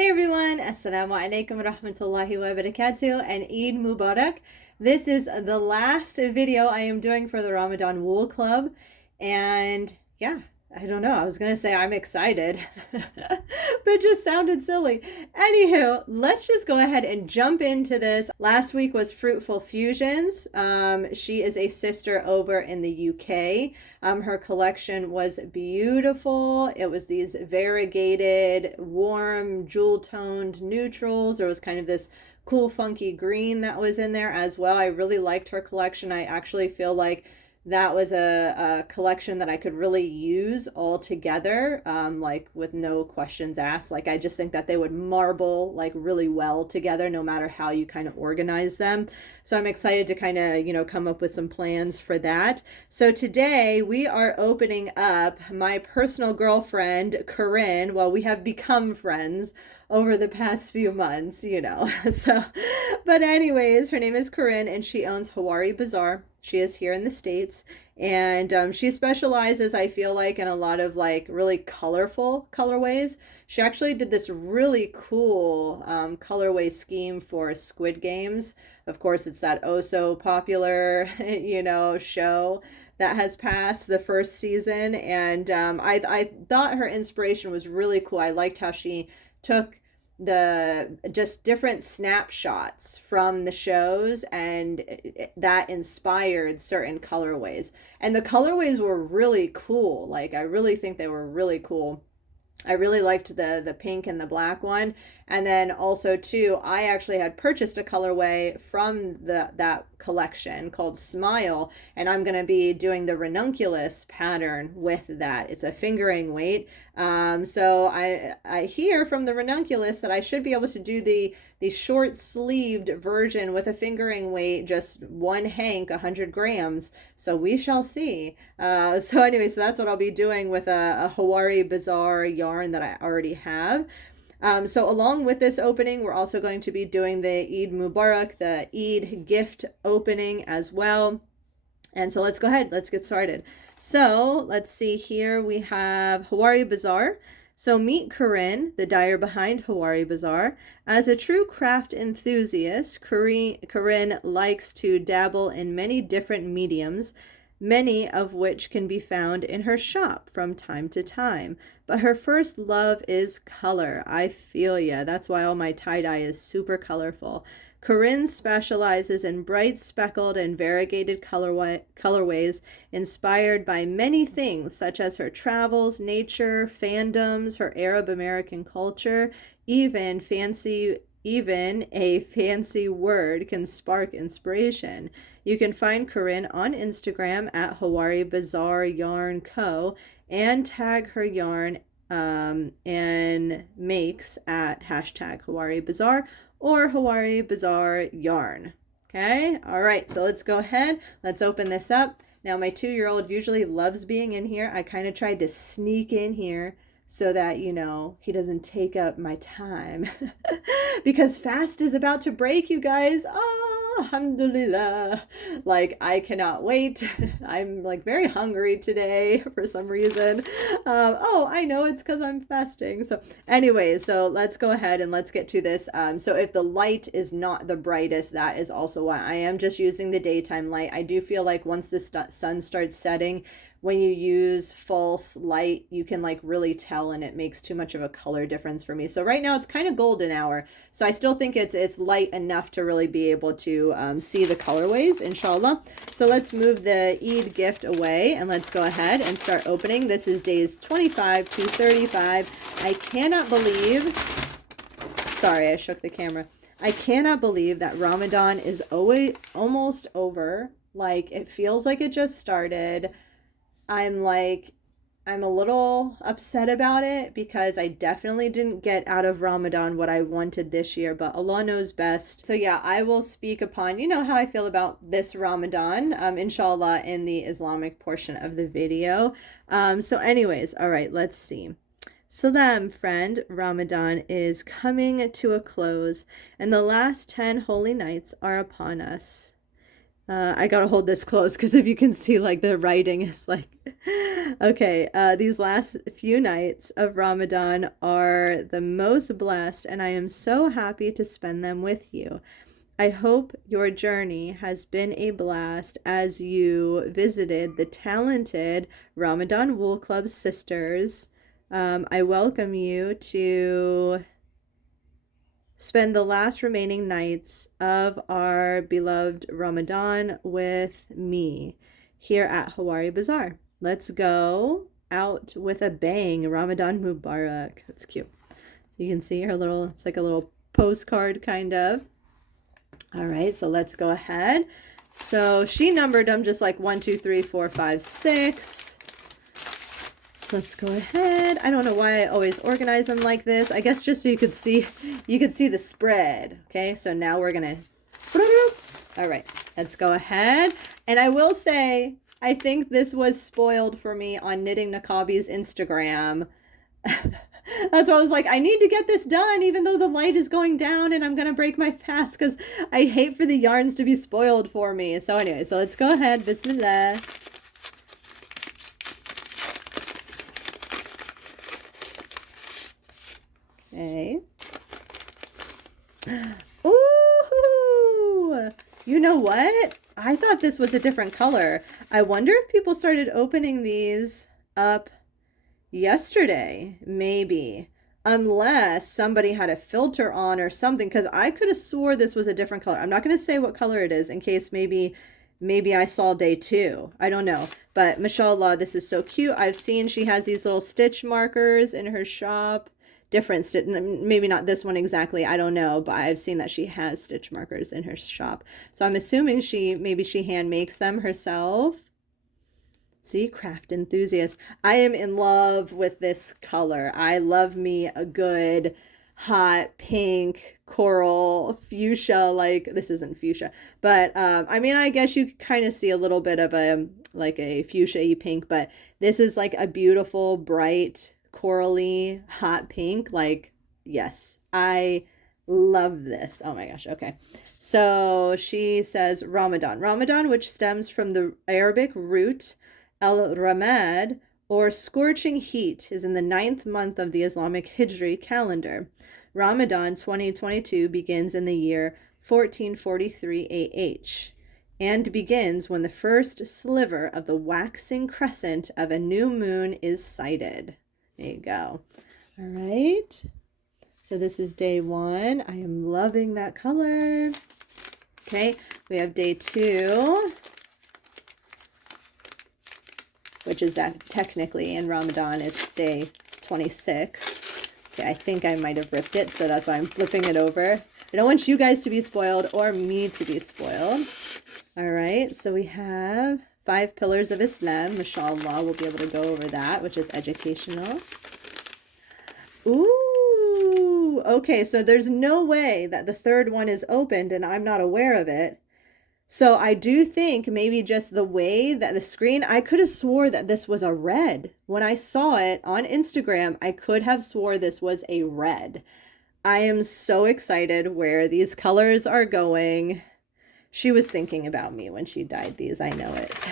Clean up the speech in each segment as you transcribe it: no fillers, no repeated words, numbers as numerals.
Hey everyone, Assalamu alaikum wa rahmatullahi wa barakatuh and Eid Mubarak. This is the last video I am doing for the Ramadan Wool Club, and yeah, I don't know, I was gonna say I'm excited, but it just sounded silly. Anywho, let's just go ahead and jump into this. Last week was Fruitful Fusions. She is a sister over in the UK. Her collection was beautiful. It was these variegated, warm, jewel-toned neutrals. There was kind of this cool, funky green that was in there as well. I really liked her collection. I actually feel like that was a collection that I could really use all together, like with no questions asked. Like I just think that they would marble like really well together no matter how you kind of organize them. So I'm excited to kind of, come up with some plans for that. So today we are opening up my personal girlfriend, Corinne. Well, we have become friends over the past few months, So, but anyways, her name is Corinne and she owns Hawari Bazaar. She is here in the States, and she specializes, I feel like, in a lot of like really colorful colorways. She actually did this really cool colorway scheme for Squid Games. Of course, it's that oh so popular, show that has passed the first season, and I thought her inspiration was really cool. I liked how she took the just different snapshots from the shows, and that inspired certain colorways, and the colorways were really cool. Like I really think they were really cool. I really liked the pink and the black one. And then also too, I actually had purchased a colorway from that collection called Smile, and I'm going to be doing the ranunculus pattern with that. It's a fingering weight. So I hear from the ranunculus that I should be able to do the short sleeved version with a fingering weight, just one hank, 100 grams. So we shall see. So anyway, so that's what I'll be doing with a Hawari Bazaar yarn that I already have. So along with this opening, we're also going to be doing the Eid Mubarak, the Eid Gift opening as well. And so let's go ahead, let's get started. So let's see here, we have Hawari Bazaar. So meet Corinne, the dyer behind Hawari Bazaar. As a true craft enthusiast, Corinne likes to dabble in many different mediums, many of which can be found in her shop from time to time. But her first love is color. I feel ya. That's why all my tie-dye is super colorful. Corinne specializes in bright, speckled, and variegated colorways inspired by many things, such as her travels, nature, fandoms, her Arab American culture, even a fancy word can spark inspiration. You can find Corinne on Instagram at Hawari Bazaar Yarn Co. and tag her yarn and makes at hashtag Hawari Bazaar or Hawari Bazaar Yarn. Okay, all right, so let's go ahead. Let's open this up. Now, my 2-year-old usually loves being in here. I kind of tried to sneak in here so that, he doesn't take up my time because fast is about to break, you guys. Alhamdulillah. Like, I cannot wait. I'm like very hungry today for some reason. I know it's because I'm fasting. So anyways, so let's go ahead and let's get to this. So if the light is not the brightest, that is also why I am just using the daytime light. I do feel like once the sun starts setting, when you use false light, you can like really tell, and it makes too much of a color difference for me. So right now it's kind of golden hour. So I still think it's light enough to really be able to see the colorways, inshallah. So let's move the Eid gift away and let's go ahead and start opening. This is days 25 to 35. I cannot believe, sorry, I shook the camera. I cannot believe that Ramadan is almost over. Like it feels like it just started. I'm a little upset about it because I definitely didn't get out of Ramadan what I wanted this year, but Allah knows best. So yeah, I will speak upon, how I feel about this Ramadan, inshallah, in the Islamic portion of the video. So anyways, all right, let's see. Salam, friend. Ramadan is coming to a close, and the last 10 holy nights are upon us. I gotta hold this close because if you can see, like, the writing is like, okay, these last few nights of Ramadan are the most blessed, and I am so happy to spend them with you. I hope your journey has been a blast as you visited the talented Ramadan Wool Club sisters. I welcome you to spend the last remaining nights of our beloved Ramadan with me here at Hawari Bazaar. Let's go out with a bang. Ramadan Mubarak. That's cute. So you can see her little, it's like a little postcard kind of. All right, so let's go ahead. So she numbered them just like 1, 2, 3, 4, 5, 6. So let's go ahead. I don't know why I always organize them like this. I guess just so you could see the spread. Okay, so now we're gonna, all right, let's go ahead. And I will say, I think this was spoiled for me on Knitting Niqabi's Instagram. That's why I was like, I need to get this done even though the light is going down and I'm gonna break my fast because I hate for the yarns to be spoiled for me. So anyway, so let's go ahead. Bismillah. Okay. Ooh! You know what? I thought this was a different color. I wonder if people started opening these up yesterday, maybe. Unless somebody had a filter on or something, because I could have swore this was a different color. I'm not going to say what color it is in case maybe I saw day 2. I don't know. But mashallah, this is so cute. I've seen she has these little stitch markers in her shop. Different stitch, maybe not this one exactly, I don't know, but I've seen that she has stitch markers in her shop. So I'm assuming maybe she hand makes them herself. See, craft enthusiast. I am in love with this color. I love me a good hot pink coral fuchsia. Like, this isn't fuchsia, but I mean, I guess you kind of see a little bit of a like a fuchsia-y pink, but this is like a beautiful bright corally hot pink. Like, yes, I love this. Oh my gosh. Okay, so she says Ramadan, which stems from the Arabic root al-ramad, or scorching heat, is in the 9th month of the Islamic Hijri calendar. Ramadan 2022 begins in the year 1443 AH and begins when the first sliver of the waxing crescent of a new moon is sighted. There you go. All right. So this is day 1. I am loving that color. Okay. We have day 2, which is technically in Ramadan, it's day 26. Okay, I think I might have ripped it, so that's why I'm flipping it over. I don't want you guys to be spoiled or me to be spoiled. All right, so we have 5 pillars of Islam. Mashallah, we'll be able to go over that, which is educational. Ooh, okay, so there's no way that the 3rd one is opened and I'm not aware of it. So I do think maybe just the way that the screen, I could have swore that this was a red. When I saw it on Instagram, I could have swore this was a red. I am so excited where these colors are going. She was thinking about me when she dyed these. I know it.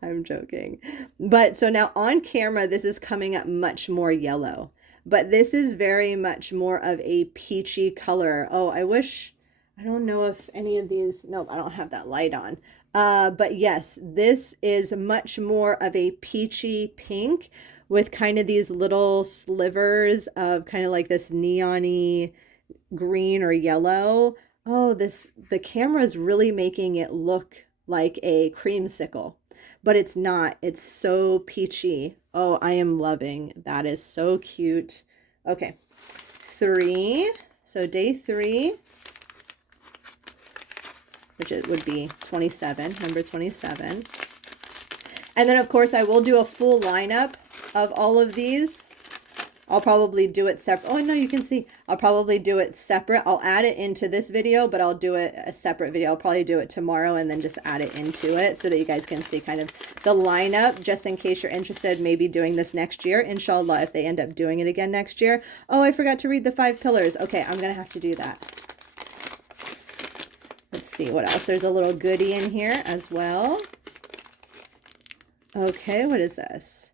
I'm joking. But so now on camera, this is coming up much more yellow. But this is very much more of a peachy color. Oh, I don't know if any of these, nope, I don't have that light on. But yes, this is much more of a peachy pink with kind of these little slivers of kind of like this neon-y green or yellow. Oh, the camera is really making it look like a creamsicle, but it's not. It's so peachy. Oh, I am loving. That is so cute. Okay, 3. So day 3. Which it would be 27, number 27. And then, of course, I will do a full lineup of all of these. I'll probably do it separate. Oh, no, you can see. I'll probably do it separate. I'll add it into this video, but I'll do it a separate video. I'll probably do it tomorrow and then just add it into it so that you guys can see kind of the lineup, just in case you're interested maybe doing this next year. Inshallah, if they end up doing it again next year. Oh, I forgot to read the 5 pillars. Okay, I'm going to have to do that. Let's see what else. There's a little goodie in here as well. Okay, what is this?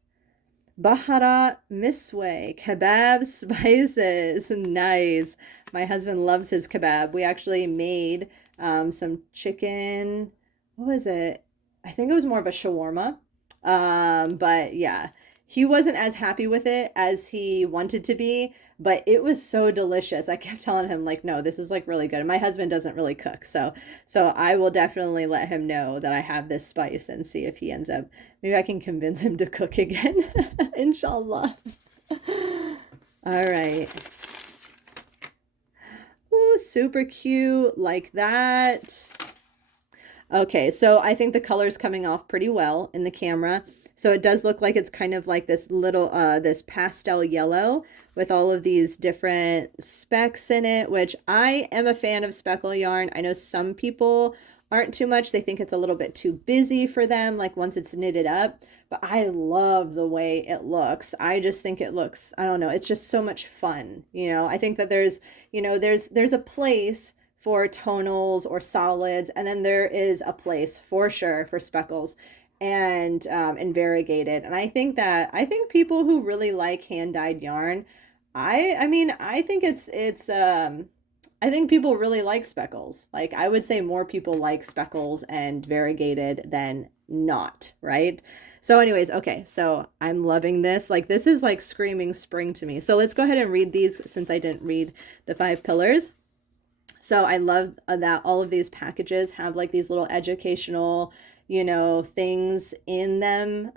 Bahara Misway kebab spices. Nice. My husband loves his kebab. We actually made some chicken. What was it? I think it was more of a shawarma. But yeah, he wasn't as happy with it as he wanted to be, but it was so delicious. I kept telling him like, no, this is like really good. And my husband doesn't really cook, so I will definitely let him know that I have this spice and see if he ends up, maybe I can convince him to cook again. Inshallah. All right. Ooh, super cute, like that. Okay, so I think the color's coming off pretty well in the camera. So it does look like it's kind of like this little, this pastel yellow with all of these different specks in it, which I am a fan of speckle yarn. I know some people aren't too much. They think it's a little bit too busy for them, like once it's knitted up. But I love the way it looks. I just think it looks, I don't know, it's just so much fun. You know, I think that there's, you know, there's a place for tonals or solids, and then there is a place for sure for speckles and variegated. And I think people who really like hand dyed yarn, I mean I think I think people really like speckles. Like I would say more people like speckles and variegated than not, right? So anyways, okay, so I'm loving this. Like this is like screaming spring to me. So let's go ahead and read these since I didn't read the 5 pillars. So I love that all of these packages have like these little educational, you know, things in them,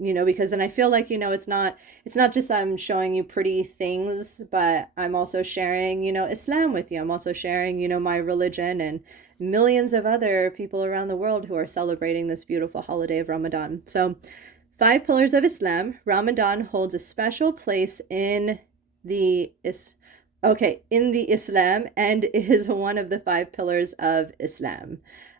you know, because then I feel like, you know, it's not just that I'm showing you pretty things, but I'm also sharing, you know, Islam with you. I'm also sharing, you know, my religion and millions of other people around the world who are celebrating this beautiful holiday of Ramadan. So 5 pillars of Islam. Ramadan holds a special place in the Islam and is one of the 5 pillars of Islam.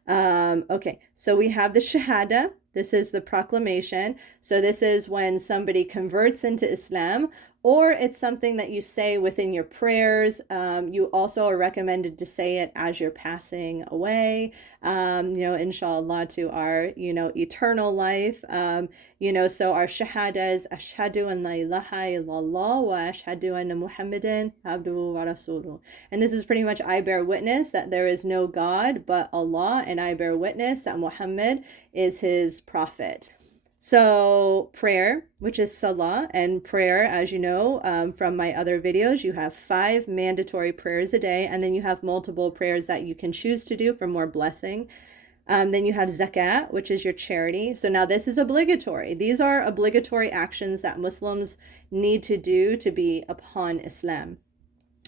Okay, so we have the Shahada. This is the proclamation. So this is when somebody converts into Islam, or it's something that you say within your prayers. You also are recommended to say it as you're passing away, you know, inshallah, to our, you know, eternal life. You know, so our shahada is ashhadu an la ilaha illallah wa ashhadu anna muhammadan abduhu wa rasuluh. And this is pretty much, I bear witness that there is no God but Allah, and I bear witness that Muhammad is his prophet. So prayer, which is salah, and prayer, as you know, from my other videos, you have 5 mandatory prayers a day, and then you have multiple prayers that you can choose to do for more blessing. Then you have zakat, which is your charity. So now this is obligatory. These are obligatory actions that Muslims need to do to be upon Islam.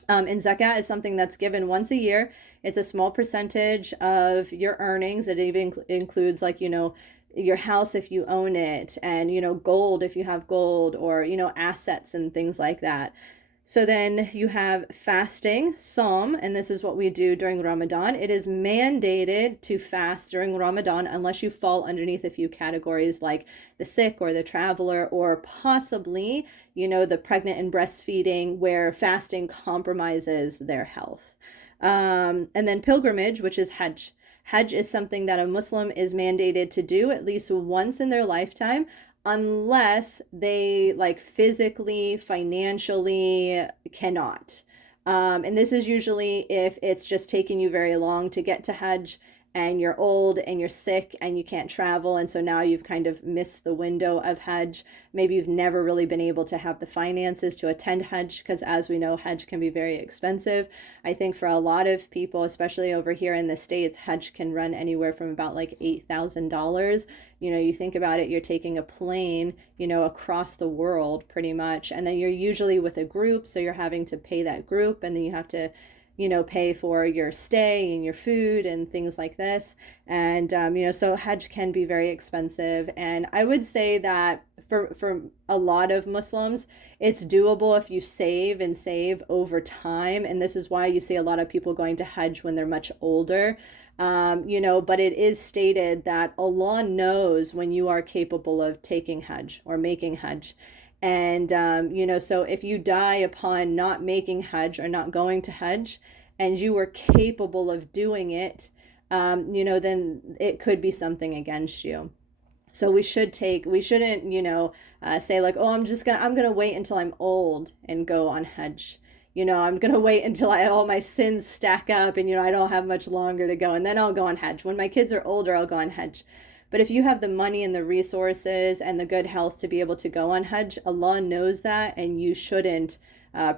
And zakat is something that's given once a year. It's a small percentage of your earnings. It even includes, like, you know, your house if you own it, and, you know, gold if you have gold, or, you know, assets and things like that. So then you have fasting, Psalm, and this is what we do during Ramadan. It is mandated to fast during Ramadan unless you fall underneath a few categories like the sick or the traveler, or possibly, you know, the pregnant and breastfeeding, where fasting compromises their health. And then pilgrimage, which is Hajj. Hajj is something that a Muslim is mandated to do at least once in their lifetime, unless they like physically, financially cannot. And this is usually if it's just taking you very long to get to Hajj, and you're old and you're sick and you can't travel, and so now you've kind of missed the window of Hajj. Maybe you've never really been able to have the finances to attend Hajj, because as we know, Hajj can be very expensive. I think for a lot of people, especially over here in the States, Hajj can run anywhere from about like $8,000. You know, you think about it, you're taking a plane, you know, across the world pretty much, and then you're usually with a group, so you're having to pay that group, and then you have to, you know, pay for your stay and your food and things like this. And, you know, so Hajj can be very expensive. And I would say that for a lot of Muslims, it's doable if you save and save over time. And this is why you see a lot of people going to Hajj when they're much older. You know, but it is stated that Allah knows when you are capable of taking Hajj or making Hajj. And, you know, so if you die upon not making Hajj or not going to Hajj, and you were capable of doing it, then it could be something against you. So we shouldn't, say like, oh, I'm gonna wait until I'm old and go on Hajj. I'm gonna wait until all my sins stack up and, I don't have much longer to go, and then I'll go on Hajj. When my kids are older, I'll go on Hajj. But if you have the money and the resources and the good health to be able to go on Hajj, Allah knows that, and you shouldn't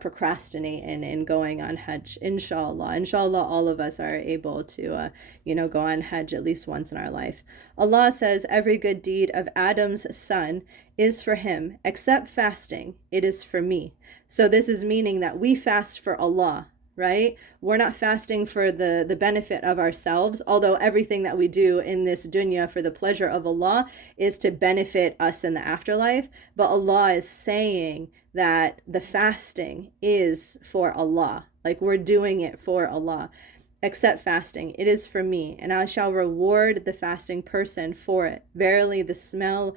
procrastinate in going on Hajj. Inshallah. Inshallah, all of us are able to, go on Hajj at least once in our life. Allah says, every good deed of Adam's son is for him, except fasting. It is for me. So this is meaning that we fast for Allah, right? We're not fasting for the benefit of ourselves, although everything that we do in this dunya for the pleasure of Allah is to benefit us in the afterlife. But Allah is saying that the fasting is for Allah. Like, we're doing it for Allah. Except fasting, it is for me, and I shall reward the fasting person for it. Verily, the smell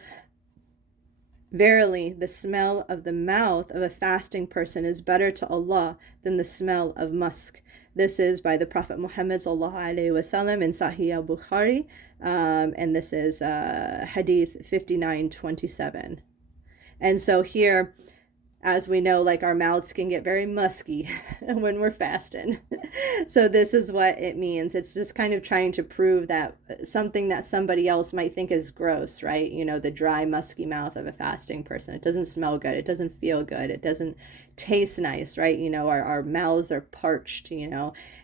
of the mouth of a fasting person is better to Allah than the smell of musk. This is by the Prophet Muhammad sallallahu alaihi wasallam in Sahih al-Bukhari, and this is Hadith 5927. And so here, as we know, like, our mouths can get very musky when we're fasting. So this is what it means. It's just kind of trying to prove that something that somebody else might think is gross, right? The dry, musky mouth of a fasting person. It doesn't smell good. It doesn't feel good. It doesn't taste nice, right? Our mouths are parched,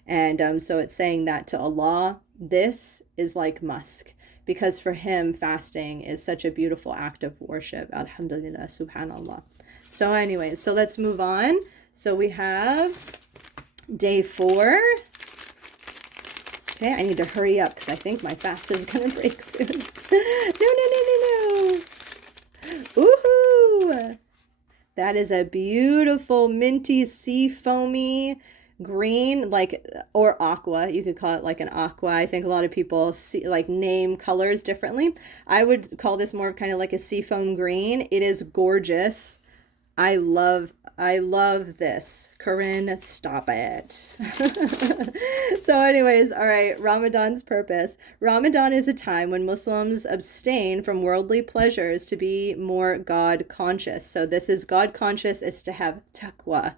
And so it's saying that to Allah, this is like musk. Because for him, fasting is such a beautiful act of worship. Alhamdulillah, subhanallah. So anyways, so let's move on. So we have day 4. Okay, I need to hurry up because I think my fast is going to break soon. No. Ooh, that is a beautiful minty sea foamy green, or aqua. You could call it like an aqua. I think a lot of people name colors differently. I would call this more kind of like a seafoam green. It is gorgeous. I love this. Corinne, stop it. So anyways, all right, Ramadan's purpose. Ramadan is a time when Muslims abstain from worldly pleasures to be more God conscious. So this is God conscious is to have taqwa,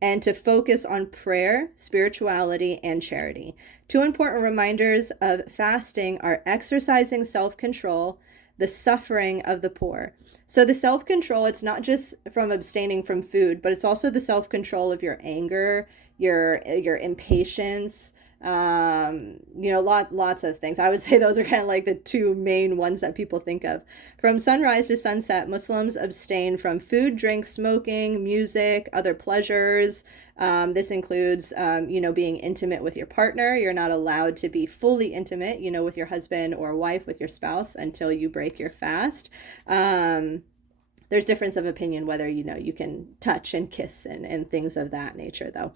and to focus on prayer, spirituality, and charity. 2 important reminders of fasting are exercising self-control, the suffering of the poor. So the self-control, it's not just from abstaining from food, but it's also the self-control of your anger, your impatience, lots of things. I would say those are kind of like the 2 main ones that people think of. From sunrise to sunset, Muslims abstain from food, drink, smoking, music, other pleasures. This includes, being intimate with your partner. You're not allowed to be fully intimate, with your husband or wife, with your spouse, until you break your fast. There's difference of opinion whether, you can touch and kiss and things of that nature, though.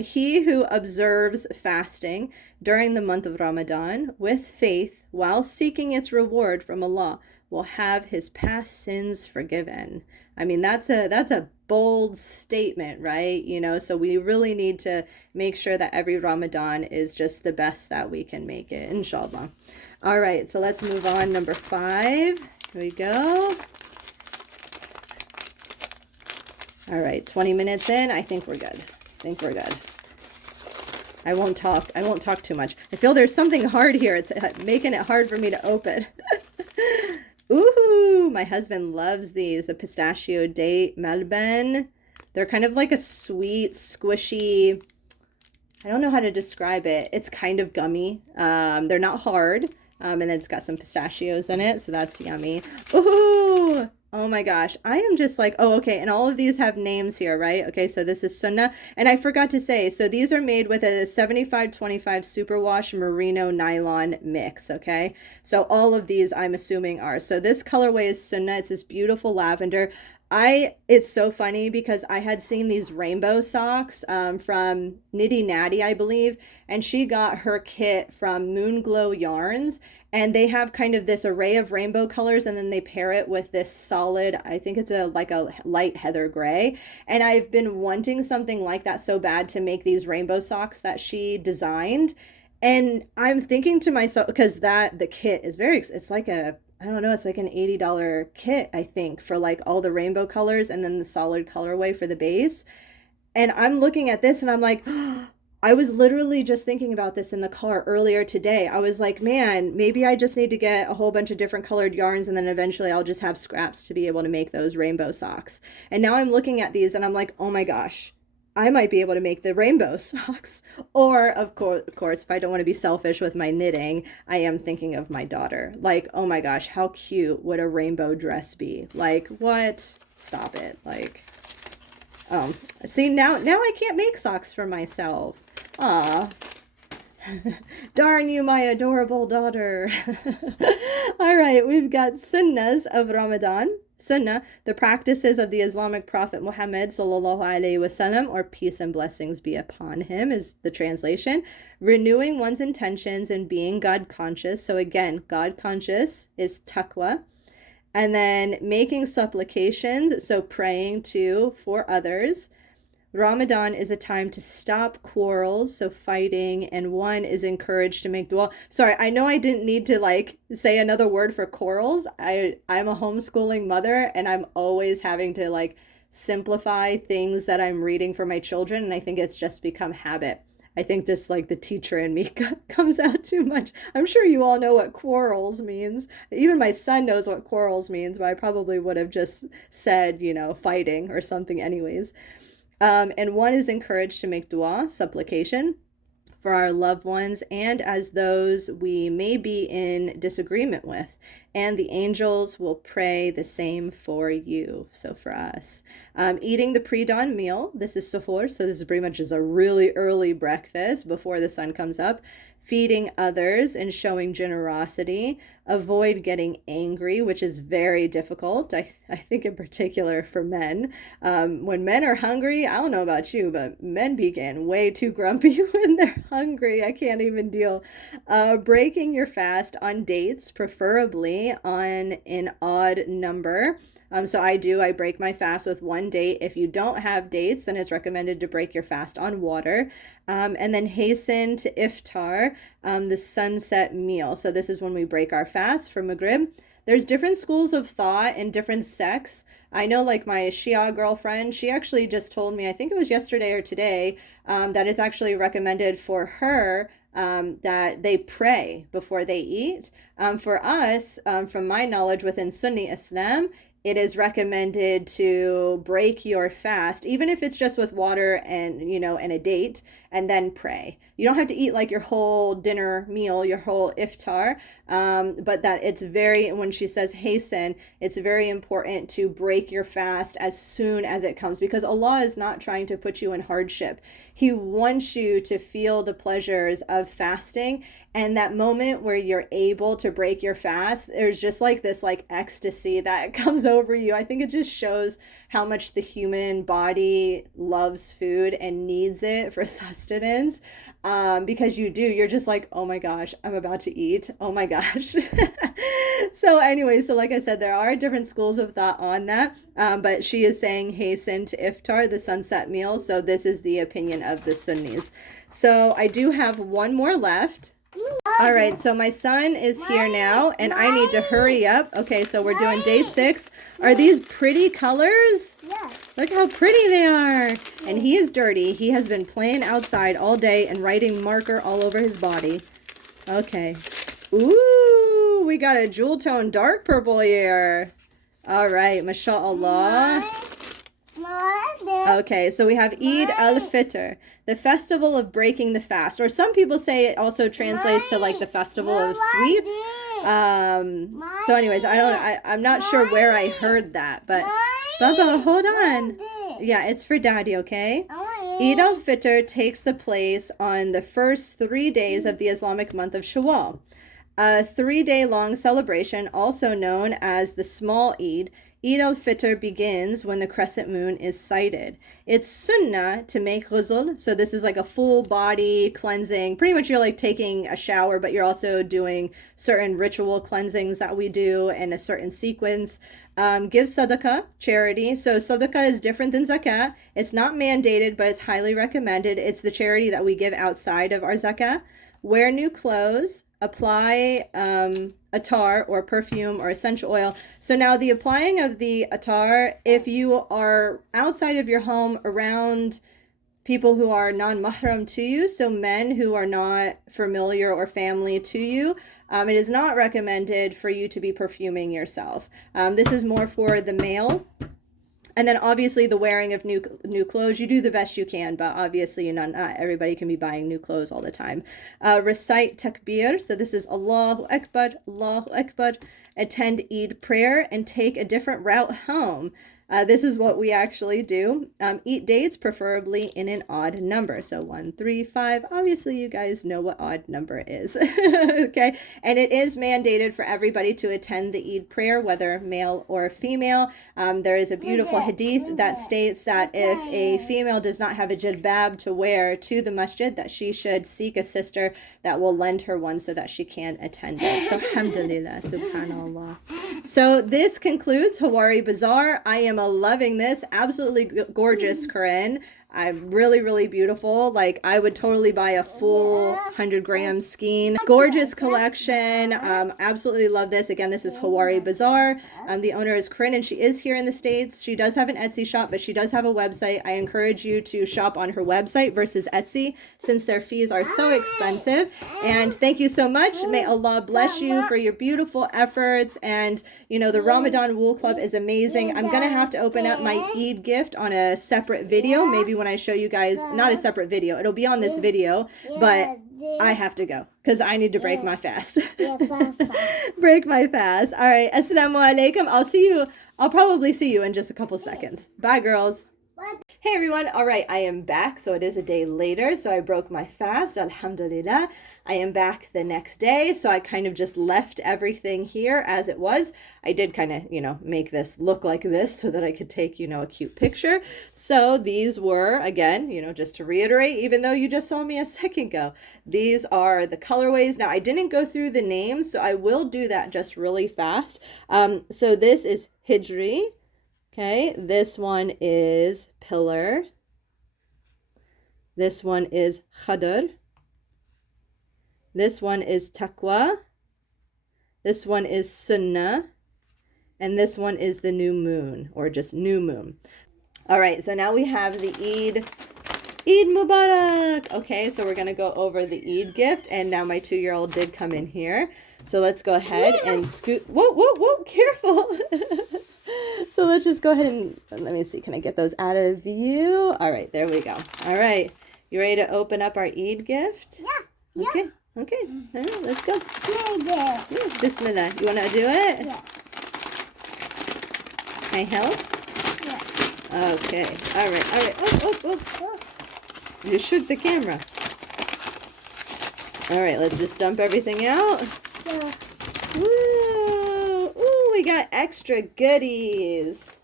He who observes fasting during the month of Ramadan with faith while seeking its reward from Allah will have his past sins forgiven. I mean, that's a bold statement, right? So we really need to make sure that every Ramadan is just the best that we can make it, inshallah. All right, so let's move on. Number 5. Here we go. All right, 20 minutes in. I think we're good. I won't talk too much. I feel there's something hard here. It's making it hard for me to open. Ooh, my husband loves these. The pistachio date Melbourne. They're kind of like a sweet, squishy, I don't know how to describe it. It's kind of gummy. They're not hard. And then it's got some pistachios in it, so that's yummy. Ooh! Oh my gosh, I am just like, oh, okay, and all of these have names here, right? Okay, so this is Sunnah, and I forgot to say, so these are made with a 75-25 superwash merino nylon mix, okay? So all of these, I'm assuming, are. So this colorway is Sunnah. It's this beautiful lavender. It's so funny because I had seen these rainbow socks from Nitty Natty, I believe, and she got her kit from Moonglow Yarns, and they have kind of this array of rainbow colors, and then they pair it with this solid, I think it's a light heather gray, and I've been wanting something like that so bad to make these rainbow socks that she designed. And I'm thinking to myself, because the kit is it's like I don't know, it's like an $80 kit, I think, for like all the rainbow colors and then the solid colorway for the base. And I'm looking at this and I'm like, I was literally just thinking about this in the car earlier today. I was like, man, maybe I just need to get a whole bunch of different colored yarns and then eventually I'll just have scraps to be able to make those rainbow socks. And now I'm looking at these and I'm like, oh my gosh, I might be able to make the rainbow socks. Or, of course, if I don't want to be selfish with my knitting, I am thinking of my daughter. Like, oh my gosh, how cute would a rainbow dress be? Like, what? Stop it. Like, oh, see, now I can't make socks for myself. Aw. Darn you, my adorable daughter. All right, we've got Sunnahs of Ramadan. Sunnah, the practices of the Islamic prophet Muhammad sallallahu alaihi wasallam, or peace and blessings be upon him, is the translation. Renewing one's intentions and being God conscious. So again, God conscious is taqwa. And then making supplications, so praying to for others. Ramadan is a time to stop quarrels, so fighting, and one is encouraged to make dua. Sorry, I know I didn't need to like say another word for quarrels. I'm a homeschooling mother and I'm always having to like simplify things that I'm reading for my children, and I think it's just become habit. I think just like the teacher in me comes out too much. I'm sure you all know what quarrels means. Even my son knows what quarrels means, but I probably would have just said, fighting or something anyways. And one is encouraged to make dua, supplication, for our loved ones and as those we may be in disagreement with. And the angels will pray the same for you, so for us. Eating the pre-dawn meal, this is suhoor, so this is pretty much just a really early breakfast before the sun comes up. Feeding others and showing generosity. Avoid getting angry, which is very difficult, I think in particular for men. When men are hungry, I don't know about you, but men begin way too grumpy when they're hungry. I can't even deal. Breaking your fast on dates, preferably on an odd number. So I break my fast with one date. If you don't have dates, then it's recommended to break your fast on water. And then hasten to iftar, the sunset meal. So this is when we break our fast for Maghrib. There's different schools of thought and different sects. I know like my Shia girlfriend, she actually just told me, I think it was yesterday or today, that it's actually recommended for her that they pray before they eat. For us, from my knowledge within Sunni Islam, it is recommended to break your fast, even if it's just with water and, and a date, and then pray. You don't have to eat like your whole dinner meal, your whole iftar, but that it's when she says hasten, it's very important to break your fast as soon as it comes, because Allah is not trying to put you in hardship. He wants you to feel the pleasures of fasting, and that moment where you're able to break your fast, there's just like this like ecstasy that comes over you. I think it just shows how much the human body loves food and needs it for sustenance. Because you're just like, oh my gosh, I'm about to eat. Oh my gosh. So anyway, so like I said, there are different schools of thought on that. But she is saying hasten to iftar, the sunset meal. So this is the opinion of the Sunnis. So I do have one more left. All right, so my son is here now, and I need to hurry up. Okay, so we're doing day 6. Are these pretty colors? Yeah. Look how pretty they are. And he is dirty. He has been playing outside all day and writing marker all over his body. Okay. Ooh, we got a jewel tone dark purple here. All right, mashallah. Okay, so we have Eid al-Fitr, the festival of breaking the fast. Or some people say it also translates to like the festival of sweets. So anyways, I'm not sure where I heard that, but Bubba, hold on. Yeah, it's for Daddy, okay? Eid al-Fitr takes the place on the first 3 days of the Islamic month of Shawwal. A 3-day-long celebration, also known as the Small Eid, Eid al-Fitr begins when the crescent moon is sighted. It's sunnah to make ghusl, so this is like a full body cleansing. Pretty much you're like taking a shower, but you're also doing certain ritual cleansings that we do in a certain sequence. Give sadaqah, charity. So sadaqah is different than zakat. It's not mandated, but it's highly recommended. It's the charity that we give outside of our zakat. wear new clothes, apply attar or perfume or essential oil. So now the applying of the attar, if you are outside of your home around people who are non-mahram to you, so men who are not familiar or family to you, it is not recommended for you to be perfuming yourself. This is more for the male. And then obviously the wearing of new clothes, you do the best you can, but obviously not everybody can be buying new clothes all the time. Recite takbir, so this is Allahu Akbar, Allahu Akbar. Attend Eid prayer and take a different route home. This is what we actually do. Eat dates, preferably in an odd number. So 1, 3, 5. Obviously, you guys know what odd number is. Okay. And it is mandated for everybody to attend the Eid prayer, whether male or female. There is a beautiful hadith that states that if a female does not have a jilbab to wear to the masjid, that she should seek a sister that will lend her one so that she can attend it. So alhamdulillah, subhanallah. So this concludes Hawari Bazaar. I am loving this. Absolutely gorgeous, Corinne. I'm really beautiful. Like, I would totally buy a full 100-gram skein. Gorgeous collection. Absolutely love this. Again, this is Hawari Bazaar. The owner is Corinne, and she is here in the States. She does have an Etsy shop, but she does have a website. I encourage you to shop on her website versus Etsy, since their fees are so expensive. And thank you so much. May Allah bless you for your beautiful efforts. And, you know, the Ramadan Wool Club is amazing. I'm going to have to open up my Eid gift on a separate video, maybe when I show you guys, not a separate video, it'll be on this video, but I have to go because I need to break my fast. Break my fast. All right. Assalamu alaikum. I'll probably see you in just a couple seconds. Bye, girls. Hey everyone, all right, I am back. So it is a day later, so I broke my fast, alhamdulillah. I am back the next day, so I kind of just left everything here as it was. I did kind of, you know, make this look like this so that I could take, you know, a cute picture. So these were, again, you know, just to reiterate, even though you just saw me a second ago, these are the colorways. Now, I didn't go through the names, so I will do that just really fast. So this is Hijri. Okay, this one is pillar. This one is khadr. This one is taqwa. This one is sunnah. And this one is the new moon, or just new moon. All right, so now we have the Eid Mubarak. Okay, so we're going to go over the Eid gift. And now my 2-year-old did come in here. So let's go ahead and scoot. Whoa, careful. So let's just go ahead and, let me see, can I get those out of view? All right, there we go. All right, you ready to open up our Eid gift? Yeah. Okay, okay. All right, let's go. Yeah. Bismillah. You want to do it? Yeah. Can I help? Yeah. Okay. All right. Oh. You shook the camera. All right, let's just dump everything out. Yeah. Woo! Ooh, we got extra goodies.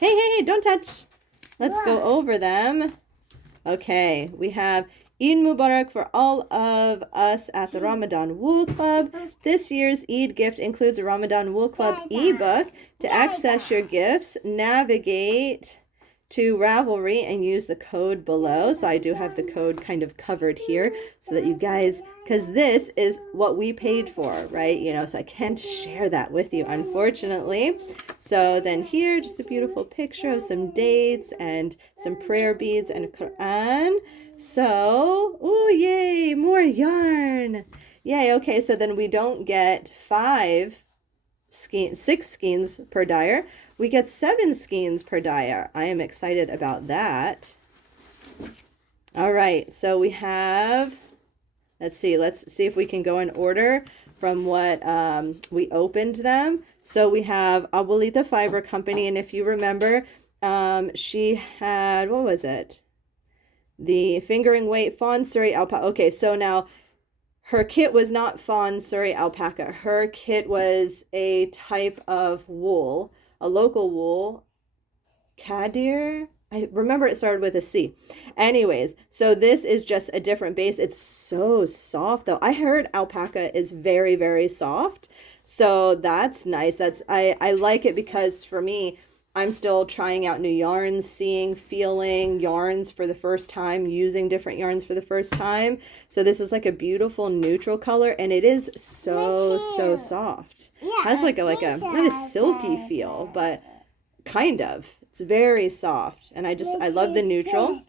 Hey, don't touch. Let's go over them. Okay, we have Eid Mubarak for all of us at the Ramadan Wool Club. This year's Eid gift includes a Ramadan Wool Club ebook. To access your gifts, navigate to Ravelry and use the code below. So I do have the code kind of covered here so that you guys, because this is what we paid for, right? You know, so I can't share that with you, unfortunately. So then here, just a beautiful picture of some dates and some prayer beads and a Quran. So, oh yay, more yarn. Yay, okay, so then we don't get 6 skeins per dyer. We get 7 skeins per dyer. I am excited about that. All right, so we have, let's see if we can go in order from what we opened them. So we have Abuelita Fiber Company, and if you remember, she had, what was it? The fingering weight fawn Surrey alpaca. Okay, so now her kit was not fawn Surrey alpaca. Her kit was a type of wool, a local wool, Kadir. I remember it started with a C. Anyways, so this is just a different base. It's so soft though. I heard alpaca is very, very soft. So that's nice. I like it because for me, I'm still trying out new yarns, seeing, feeling yarns for the first time, using different yarns for the first time. So this is like a beautiful neutral color, and it is so soft. Yeah, Has like a not a silky feel, but kind of. It's very soft, and I love the neutral.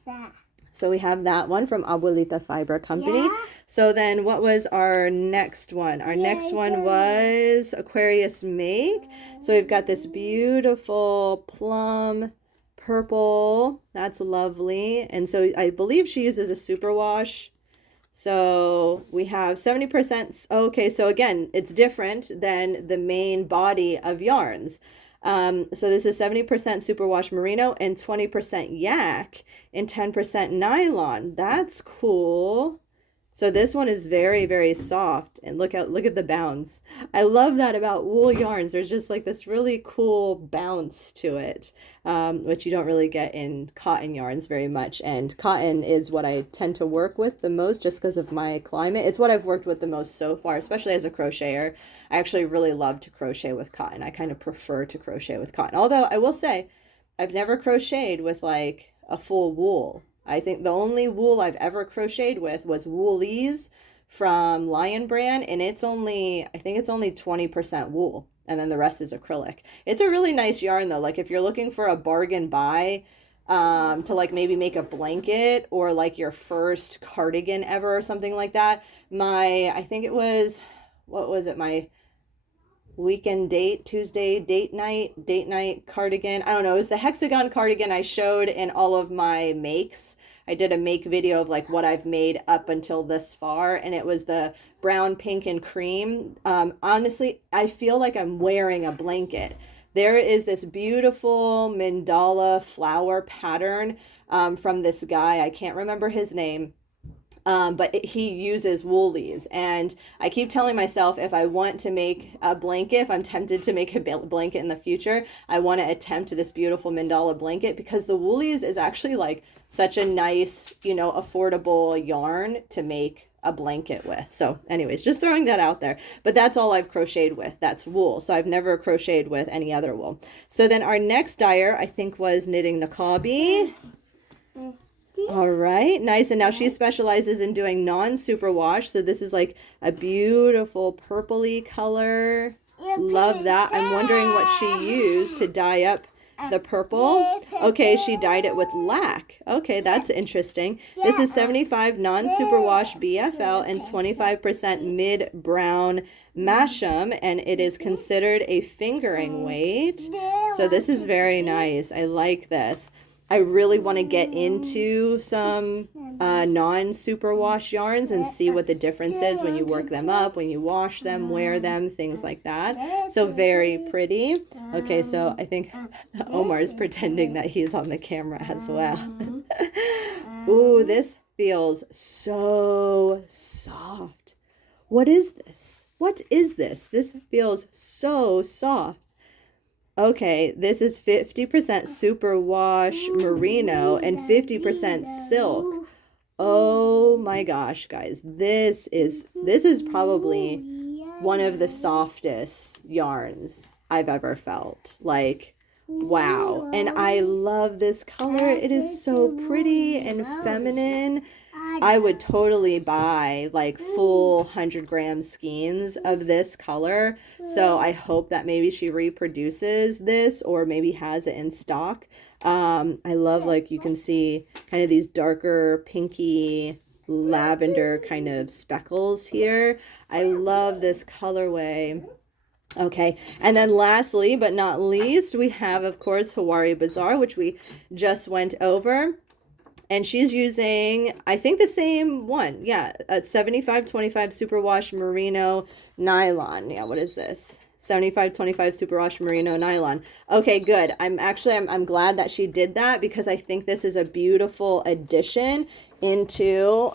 So we have that one from Abuelita Fiber Company. Yeah. So then what was our next one? Our next one was Aquarius Make. So we've got this beautiful plum purple. That's lovely. And so I believe she uses a superwash. So we have 70%. Okay, so again, it's different than the main body of yarns. So this is 70% superwash merino and 20% yak and 10% nylon. That's cool. So this one is very soft, and look at the bounce. I love that about wool yarns. There's just like this really cool bounce to it, which you don't really get in cotton yarns very much. And cotton is what I tend to work with the most just because of my climate. It's what I've worked with the most so far, especially as a crocheter. I actually really love to crochet with cotton. I kind of prefer to crochet with cotton. Although I will say, I've never crocheted with like a full wool. I think the only wool I've ever crocheted with was Woolies from Lion Brand, and I think it's only 20% wool, and then the rest is acrylic. It's a really nice yarn though. Like if you're looking for a bargain buy, to like maybe make a blanket or like your first cardigan ever or something like that. I think it was, what was it? My weekend Tuesday date night cardigan. I don't know. It was the Hexagon cardigan I showed in all of my makes. I did a make video of like what I've made up until this far, and it was the brown, pink, and cream. Honestly, I feel like I'm wearing a blanket. There is this beautiful mandala flower pattern from this guy. I can't remember his name. But he uses Woolies, and I keep telling myself if I want to make a blanket, if I'm tempted to make a blanket in the future, I want to attempt this beautiful mandala blanket, because the Woolies is actually like such a nice, affordable yarn to make a blanket with. So anyways, just throwing that out there. But that's all I've crocheted with. That's wool. So I've never crocheted with any other wool. So then our next dyer, I think, was knitting Niqabi. All right, nice. And now she specializes in doing non-superwash. So this is like a beautiful purpley color. Love that. I'm wondering what she used to dye up the purple. Okay, she dyed it with lac. Okay, that's interesting. This is 75 non-superwash BFL and 25% mid-brown Masham, and it is considered a fingering weight. So this is very nice. I like this. I really want to get into some non-superwash yarns and see what the difference is when you work them up, when you wash them, wear them, things like that. So very pretty. Okay, so I think Omar is pretending that he's on the camera as well. Ooh, this feels so soft. What is this? What is this? This feels so soft. Okay, this is 50% superwash merino and 50% silk. Oh my gosh, guys. This is probably one of the softest yarns I've ever felt. Like, wow. And I love this color. It is so pretty and feminine. I would totally buy like full 100-gram skeins of this color. So I hope that maybe she reproduces this or maybe has it in stock. I love, like, you can see kind of these darker pinky lavender kind of speckles here. I love this colorway. Okay, and then lastly but not least, we have, of course, Hawari Bazaar, which we just went over. And she's using, I think, the same one. Yeah, 75-25 superwash merino nylon. Yeah, what is this? 75-25 superwash merino nylon. Okay, good. I'm glad that she did that, because I think this is a beautiful addition into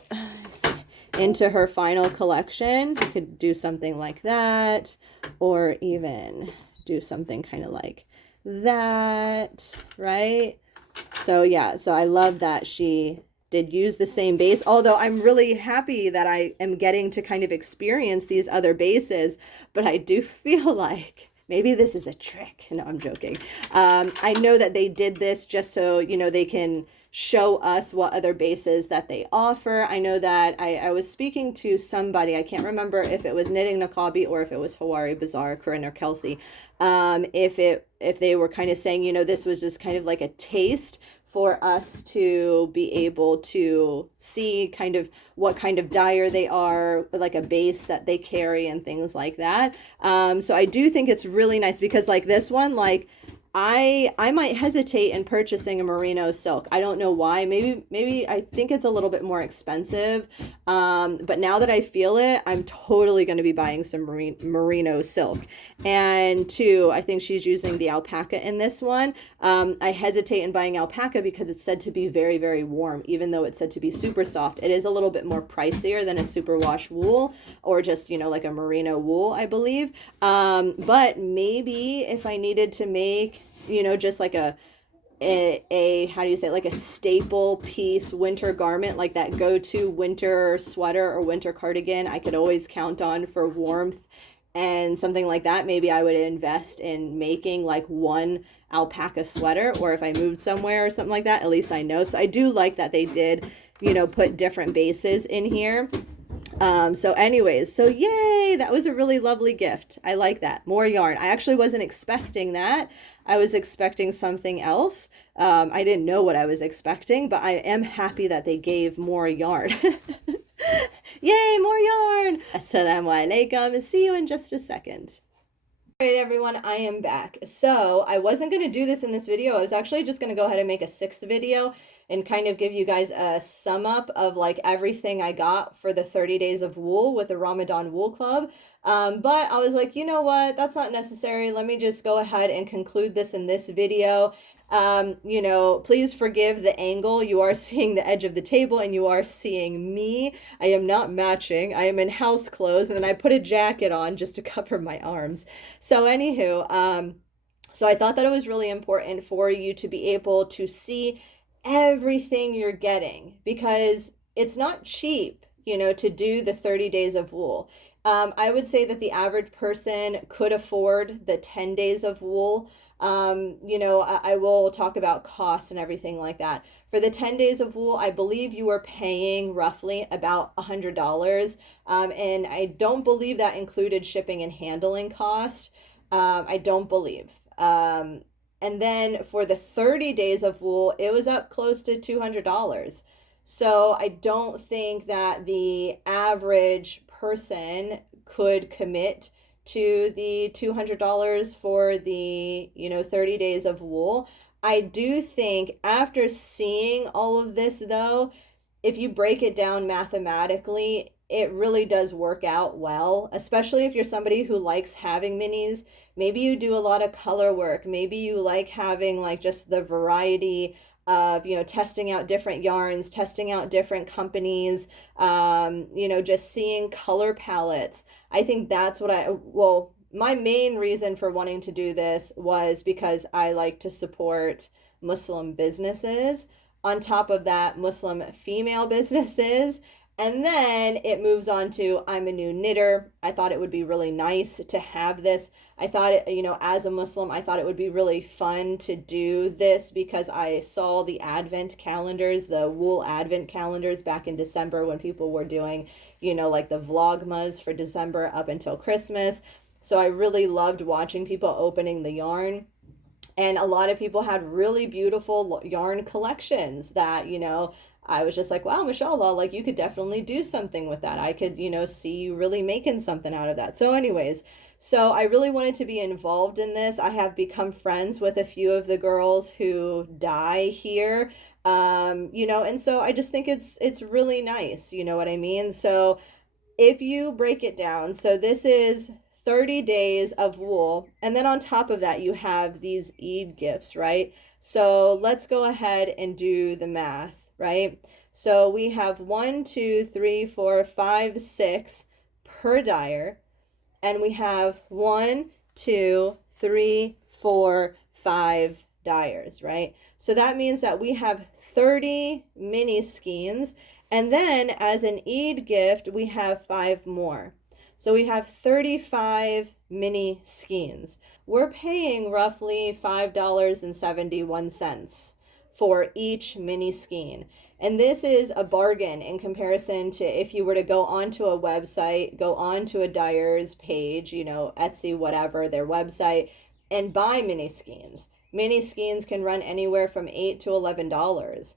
her final collection. You could do something like that, or even do something kind of like that, right? So yeah, so I love that she did use the same base, although I'm really happy that I am getting to kind of experience these other bases, but I do feel like maybe this is a trick. No, I'm joking. I know that they did this just so, you know, they can show us what other bases that they offer. I know that I was speaking to somebody, I can't remember if it was Knitting Niqabi or if it was Hawari Bazaar, Corinne or Kelsey, if they were kind of saying, you know, this was just kind of like a taste for us to be able to see kind of what kind of dyer they are, like a base that they carry and things like that. So I do think it's really nice because like this one, like I might hesitate in purchasing a merino silk. I don't know why. Maybe I think it's a little bit more expensive. But now that I feel it, I'm totally going to be buying some merino silk. And two, I think she's using the alpaca in this one. I hesitate in buying alpaca because it's said to be very, very warm, even though it's said to be super soft. It is a little bit more pricier than a superwash wool or just, you know, like a merino wool, I believe. But maybe if I needed to make, you know, just like a how do you say it? Like a staple piece winter garment, like that go-to winter sweater or winter cardigan I could always count on for warmth and something like that, maybe I would invest in making like one alpaca sweater, or if I moved somewhere or something like that, at least I know. So I do like that they did, you know, put different bases in here. So anyways, so yay, that was a really lovely gift. I like that. More yarn. I actually wasn't expecting that. I was expecting something else. I didn't know what I was expecting, but I am happy that they gave more yarn. Yay, more yarn. Assalamu alaikum. See you in just a second. All right, everyone, I am back. So I wasn't going to do this in this video. I was actually just going to go ahead and make a 6th video and kind of give you guys a sum up of like everything I got for the 30 days of wool with the Ramadan Wool Club. But I was like, you know what? That's not necessary. Let me just go ahead and conclude this in this video. You know, please forgive the angle. You are seeing the edge of the table and you are seeing me. I am not matching. I am in house clothes and then I put a jacket on just to cover my arms. So anywho, so I thought that it was really important for you to be able to see everything you're getting because it's not cheap, you know, to do the 30 days of wool. I would say that the average person could afford the 10 days of wool. You know, I will talk about costs and everything like that. For the 10 days of wool, I believe you are paying roughly about $100. And I don't believe that included shipping and handling cost. I don't believe. And then for the 30 days of wool, it was up close to $200. So I don't think that the average person could commit to the $200 for the, you know, 30 days of wool. I do think after seeing all of this though, if you break it down mathematically, it really does work out well, especially if you're somebody who likes having minis. Maybe you do a lot of color work. Maybe you like having like just the variety of, you know, testing out different yarns, testing out different companies, you know, just seeing color palettes. I think that's what well, my main reason for wanting to do this was because I like to support Muslim businesses. On top of that, Muslim female businesses. And then it moves on to I'm a new knitter. I thought it would be really nice to have this. I thought, you know, as a Muslim, I thought it would be really fun to do this because I saw the advent calendars, the wool advent calendars back in December when people were doing, you know, like the vlogmas for December up until Christmas. So I really loved watching people opening the yarn. And a lot of people had really beautiful yarn collections that, you know, I was just like, wow, mashallah, like you could definitely do something with that. I could, you know, see you really making something out of that. So anyways, so I really wanted to be involved in this. I have become friends with a few of the girls who dye here, you know, and so I just think it's really nice, you know what I mean? So if you break it down, so this is 30 days of wool, and then on top of that, you have these Eid gifts, right? So let's go ahead and do the math. Right? So we have 1, 2, 3, 4, 5, 6 per dyer. And we have 1, 2, 3, 4, 5 dyers, right? So that means that we have 30 mini skeins. And then as an Eid gift, we have 5 more. So we have 35 mini skeins. We're paying roughly $5.71 for each mini skein. And this is a bargain in comparison to if you were to go onto a website, go onto a dyer's page, you know, Etsy, whatever, their website, and buy mini skeins. Mini skeins can run anywhere from $8 to $11,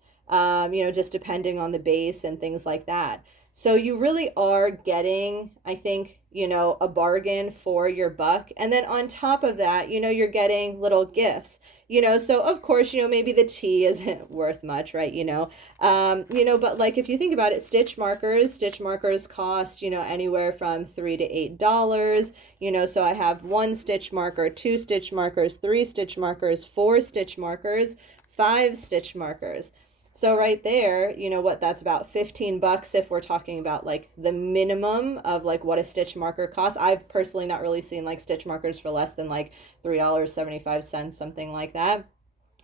you know, just depending on the base and things like that. So you really are getting, I think, you know, a bargain for your buck. And then on top of that, you know, you're getting little gifts, you know, so of course, you know, maybe the tea isn't worth much, right? You know, but like if you think about it, stitch markers cost, you know, anywhere from $3 to $8, you know, so I have 1 stitch marker, 2 stitch markers, 3 stitch markers, 4 stitch markers, 5 stitch markers. So right there, you know what, that's about $15 if we're talking about like the minimum of like what a stitch marker costs. I've personally not really seen like stitch markers for less than like $3.75, something like that.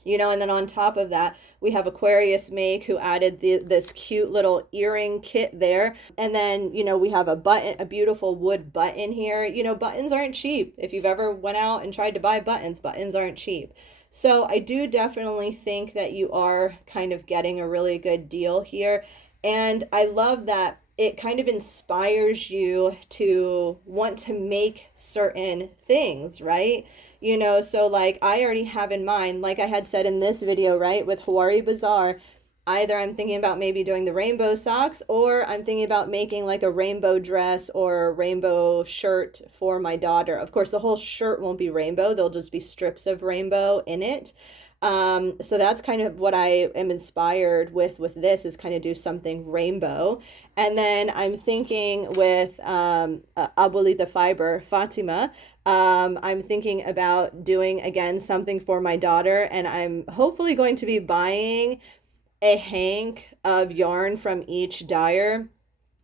You know, and then on top of that, we have Aquarius Make, who added this cute little earring kit there. And then, you know, we have a button, a beautiful wood button here. You know, buttons aren't cheap. If you've ever went out and tried to buy buttons aren't cheap. So I do definitely think that you are kind of getting a really good deal here. And I love that it kind of inspires you to want to make certain things, right? You know, so like I already have in mind, like I had said in this video, right, with Hawari Bazaar, either I'm thinking about maybe doing the rainbow socks, or I'm thinking about making like a rainbow dress or a rainbow shirt for my daughter. Of course, the whole shirt won't be rainbow. There'll just be strips of rainbow in it. So that's kind of what I am inspired with this, is kind of do something rainbow. And then I'm thinking with Abuelita Fiber, Fatima, I'm thinking about doing again something for my daughter, and I'm hopefully going to be buying a hank of yarn from each dyer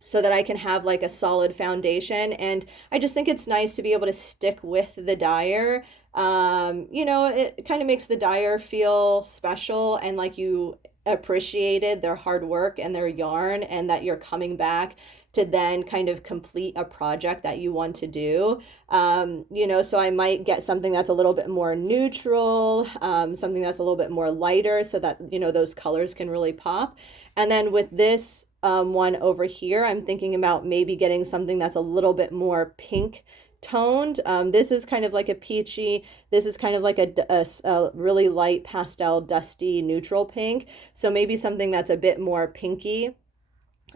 so that I can have like a solid foundation. And I just think it's nice to be able to stick with the dyer. You know, it kind of makes the dyer feel special and like you appreciated their hard work and their yarn, and that you're coming back to then kind of complete a project that you want to do. You know, so I might get something that's a little bit more neutral, something that's a little bit more lighter, so that, you know, those colors can really pop. And then with this one over here, I'm thinking about maybe getting something that's a little bit more pink toned. This is kind of like a peachy, this is kind of like a really light pastel dusty neutral pink, so maybe something that's a bit more pinky.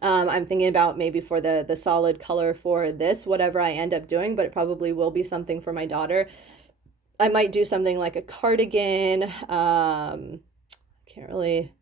I'm thinking about maybe for the solid color for this, whatever I end up doing, but it probably will be something for my daughter. I might do something like a cardigan. Can't really,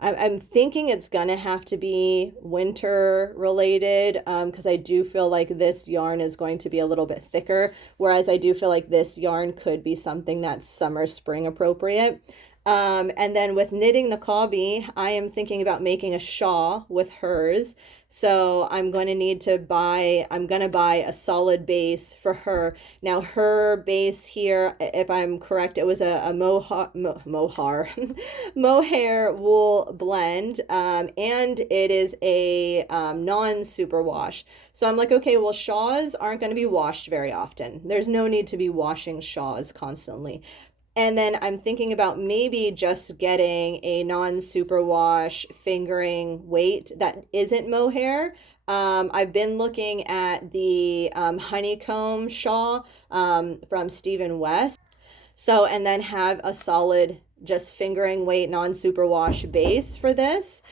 I'm thinking it's gonna have to be winter related, because I do feel like this yarn is going to be a little bit thicker, whereas I do feel like this yarn could be something that's summer, spring appropriate. And then with knitting Niqabi, I am thinking about making a shawl with hers. So I'm going to buy a solid base for her. Now her base here, if I'm correct, it was a mohair wool blend, and it is a non-superwash. So I'm like, okay, well, shawls aren't going to be washed very often. There's no need to be washing shawls constantly. And then I'm thinking about maybe just getting a non-superwash fingering weight that isn't mohair. I've been looking at the honeycomb shawl from Stephen West. So, and then have a solid just fingering weight non-superwash base for this.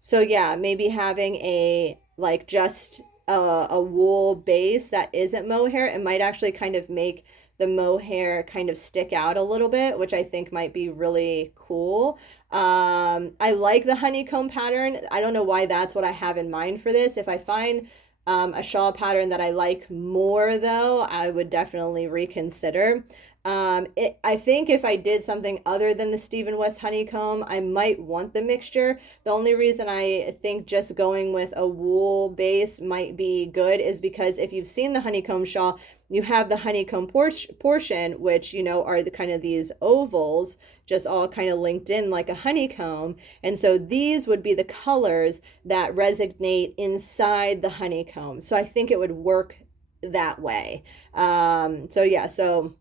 So yeah, maybe having a like just a wool base that isn't mohair, it might actually kind of make the mohair kind of stick out a little bit, which I think might be really cool. I like the honeycomb pattern. I don't know why that's what I have in mind for this. If I find a shawl pattern that I like more though, I would definitely reconsider. I think if I did something other than the Stephen West honeycomb, I might want the mixture. The only reason I think just going with a wool base might be good is because if you've seen the honeycomb shawl, you have the honeycomb portion, which, you know, are the kind of these ovals just all kind of linked in like a honeycomb. And so these would be the colors that resonate inside the honeycomb. So I think it would work that way. So yeah, so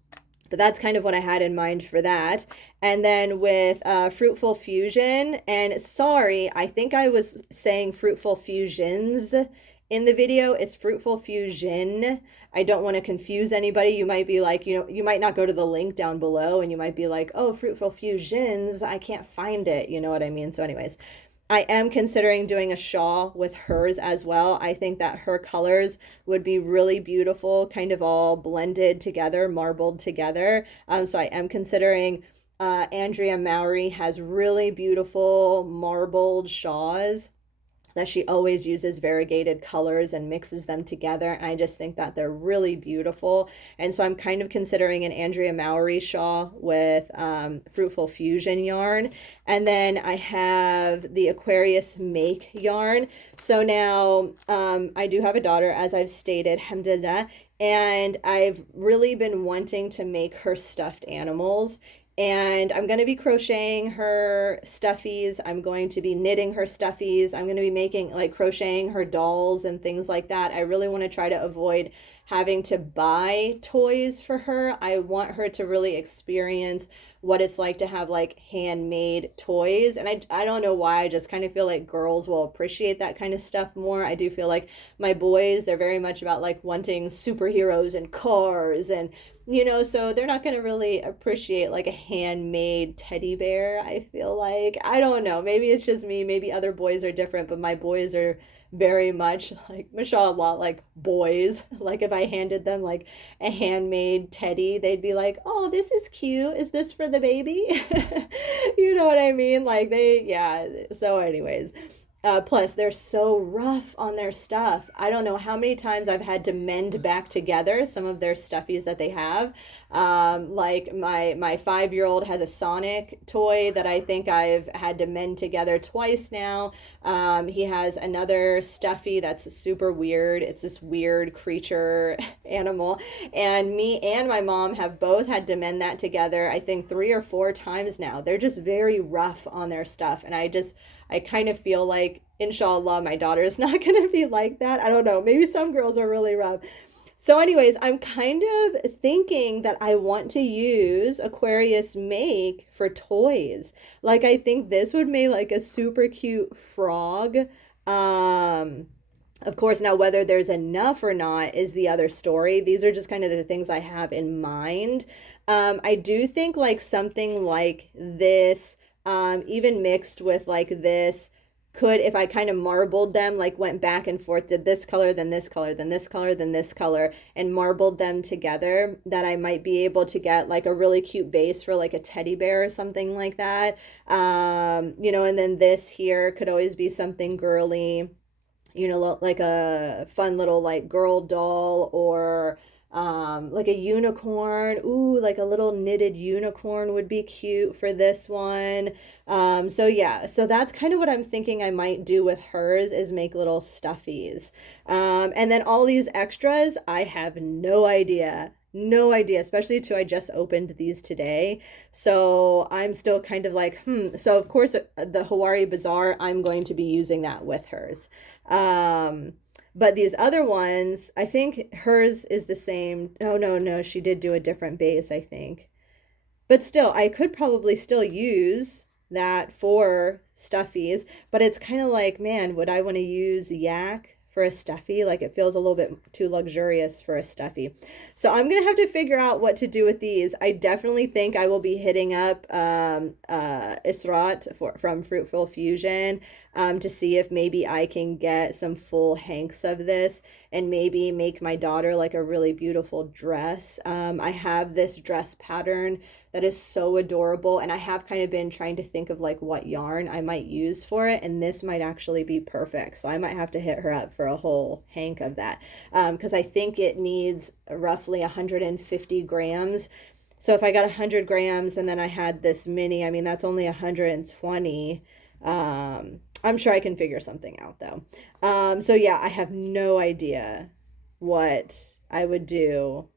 but that's kind of what I had in mind for that. And then with Fruitful Fusion, and sorry, I think I was saying Fruitful Fusions in the video. It's Fruitful Fusion. I don't want to confuse anybody. You might be like, you might not go to the link down below and you might be like, oh, Fruitful Fusions, I can't find it. You know what I mean? So anyways, I am considering doing a shawl with hers as well. I think that her colors would be really beautiful, kind of all blended together, marbled together. So I am considering, Andrea Mowry has really beautiful marbled shawls that she always uses variegated colors and mixes them together. And I just think that they're really beautiful. And so I'm kind of considering an Andrea Mowry shawl with Fruitful Fusion yarn. And then I have the Aquarius Make yarn. So now I do have a daughter, as I've stated, alhamdulillah, and I've really been wanting to make her stuffed animals. And I'm going to be crocheting her stuffies. I'm going to be knitting her stuffies. I'm going to be making, like, crocheting her dolls and things like that. I really want to try to avoid having to buy toys for her. I want her to really experience what it's like to have, like, handmade toys. And I don't know why. I just kind of feel like girls will appreciate that kind of stuff more. I do feel like my boys, they're very much about, like, wanting superheroes and cars and, so they're not going to really appreciate, like, a handmade teddy bear, I feel like. I don't know. Maybe it's just me. Maybe other boys are different, but my boys are very much, like, mashallah, like, boys. Like, if I handed them, like, a handmade teddy, they'd be like, oh, this is cute. Is this for the baby? You know what I mean? Like, yeah. So anyways, plus, they're so rough on their stuff. I don't know how many times I've had to mend back together some of their stuffies that they have. Like my 5-year-old has a Sonic toy that I think I've had to mend together twice now. He has another stuffy that's super weird. It's this weird creature animal. And me and my mom have both had to mend that together, I think 3 or 4 times now. They're just very rough on their stuff. And I kind of feel like, inshallah, my daughter is not going to be like that. I don't know. Maybe some girls are really rough. So anyways, I'm kind of thinking that I want to use Aquarius Make for toys. Like, I think this would make, like, a super cute frog. Of course, now whether there's enough or not is the other story. These are just kind of the things I have in mind. I do think, like, something like this, even mixed with, like, this, could, if I kind of marbled them, like, went back and forth, did this color, then this color, then this color, then this color, and marbled them together, that I might be able to get, like, a really cute base for, like, a teddy bear or something like that. And then this here could always be something girly, like a fun little, like, girl doll, or like a unicorn. Ooh, like a little knitted unicorn would be cute for this one. So yeah, so that's kind of what I'm thinking I might do with hers, is make little stuffies. And then all these extras, I have no idea. No idea, especially too, I just opened these today. So I'm still kind of like, So of course, the Hawari Bazaar, I'm going to be using that with hers. But these other ones, I think hers is the same. Oh, no, she did do a different base, I think. But still, I could probably still use that for stuffies, but it's kind of like, man, would I want to use yak for a stuffy? Like, it feels a little bit too luxurious for a stuffy. So I'm gonna have to figure out what to do with these. I definitely think I will be hitting up Israt from Fruitful Fusion to see if maybe I can get some full hanks of this and maybe make my daughter, like, a really beautiful dress. I have this dress pattern that is so adorable, and I have kind of been trying to think of, like, what yarn I might use for it, and this might actually be perfect. So I might have to hit her up for a whole hank of that, because I think it needs roughly 150 grams. So if I got 100 grams and then I had this mini, I mean, that's only 120. I'm sure I can figure something out, though. So yeah, I have no idea what I would do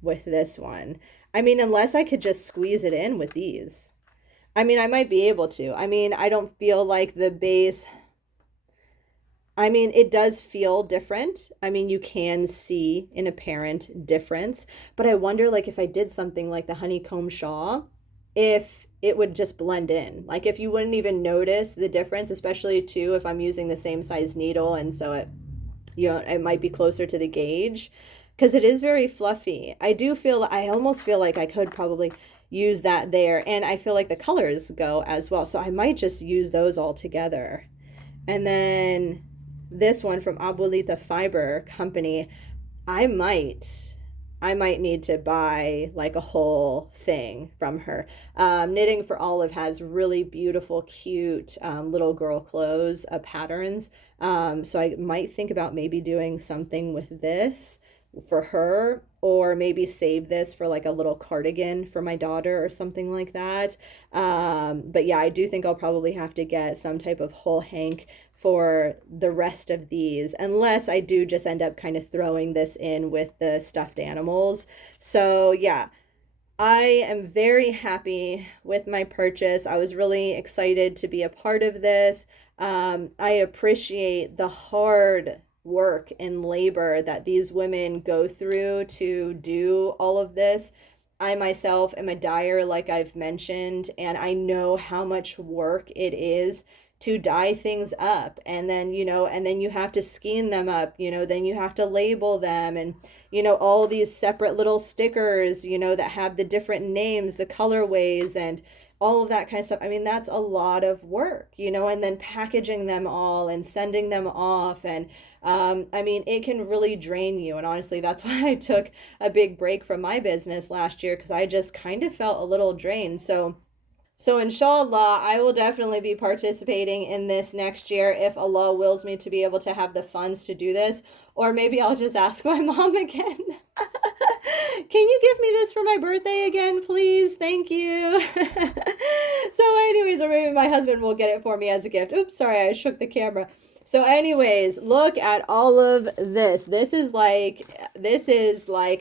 with this one. I mean, unless I could just squeeze it in with these. I mean, I might be able to. I mean, I don't feel like the base, I mean, it does feel different. I mean, you can see an apparent difference, but I wonder like if I did something like the honeycomb shawl, if it would just blend in. Like if you wouldn't even notice the difference, especially too if I'm using the same size needle and so it it might be closer to the gauge because it is very fluffy. I almost feel like I could probably use that there, and I feel like the colors go as well. So I might just use those all together. And then this one from Abuelita Fiber Company, I might need to buy like a whole thing from her. Knitting for Olive has really beautiful, cute little girl clothes patterns. So I might think about maybe doing something with this for her, or maybe save this for like a little cardigan for my daughter or something like that. But yeah, I do think I'll probably have to get some type of whole hank for the rest of these, unless I do just end up kind of throwing this in with the stuffed animals. So yeah, I am very happy with my purchase. I was really excited to be a part of this. I appreciate the hard work and labor that these women go through to do all of this. I myself am a dyer, like I've mentioned, and I know how much work it is to dye things up, and then you have to skein them up, then you have to label them, and all these separate little stickers that have the different names, the colorways, and all of that kind of stuff. I mean, that's a lot of work, and then packaging them all and sending them off. And I mean, it can really drain you. And honestly, that's why I took a big break from my business last year, because I just kind of felt a little drained. So inshallah, I will definitely be participating in this next year if Allah wills me to be able to have the funds to do this. Or maybe I'll just ask my mom again. Can you give me this for my birthday again, please? Thank you. So anyways, or maybe my husband will get it for me as a gift. Oops, sorry, I shook the camera. So anyways, look at all of this. This is like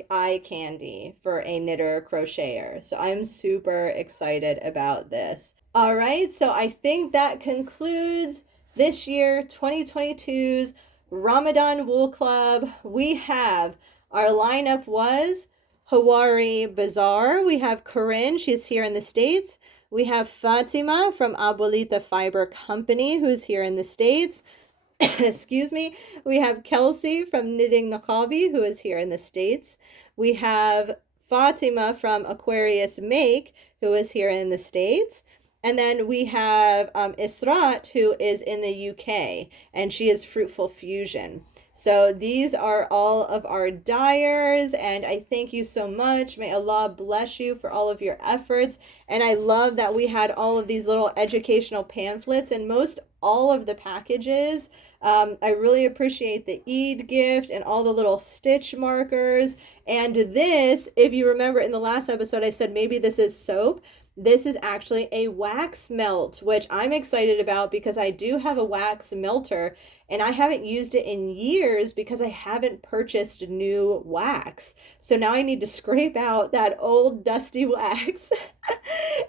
eye candy for a knitter crocheter. So I'm super excited about this. All right, so I think that concludes this year 2022's Ramadan Wool Club. We have our lineup was Hawari Bazaar. We have Corinne, she's here in the States. We have Fatima from Abuelita Fiber Company, who's here in the States. Excuse me. We have Kelsey from Knitting Niqabi, who is here in the States. We have Fatima from Aquarius Make, who is here in the States. And then we have Israt, who is in the UK, and she is Fruitful Fusion. So these are all of our dyers, and I thank you so much. May Allah bless you for all of your efforts. And I love that we had all of these little educational pamphlets, and most all of the packages. I really appreciate the Eid gift and all the little stitch markers. And this, if you remember in the last episode, I said maybe this is soap. This is actually a wax melt, which I'm excited about because I do have a wax melter and I haven't used it in years because I haven't purchased new wax. So now I need to scrape out that old dusty wax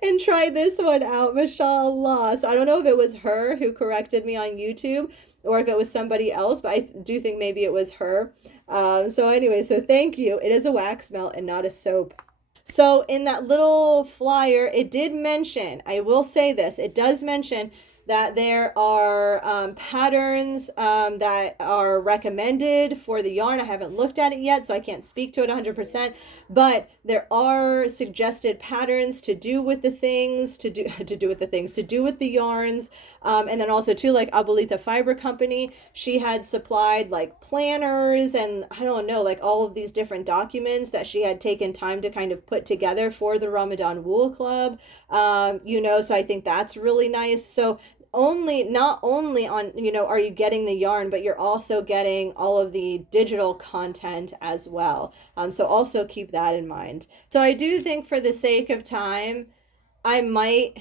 and try this one out, mashallah. So I don't know if it was her who corrected me on YouTube or if it was somebody else, but I do think maybe it was her. So anyway, so thank you. It is a wax melt and not a soap. So in that little flyer, it did mention, I will say this, it does mention that there are patterns that are recommended for the yarn. I haven't looked at it yet, so I can't speak to it 100%, but there are suggested patterns to do with the things, to do with the yarns. And then also too, like Abuelita Fiber Company, she had supplied like planners and I don't know, like all of these different documents that she had taken time to kind of put together for the Ramadan Wool Club. So I think that's really nice. So not only on, are you getting the yarn, but you're also getting all of the digital content as well. So also keep that in mind. So I do think for the sake of time, I might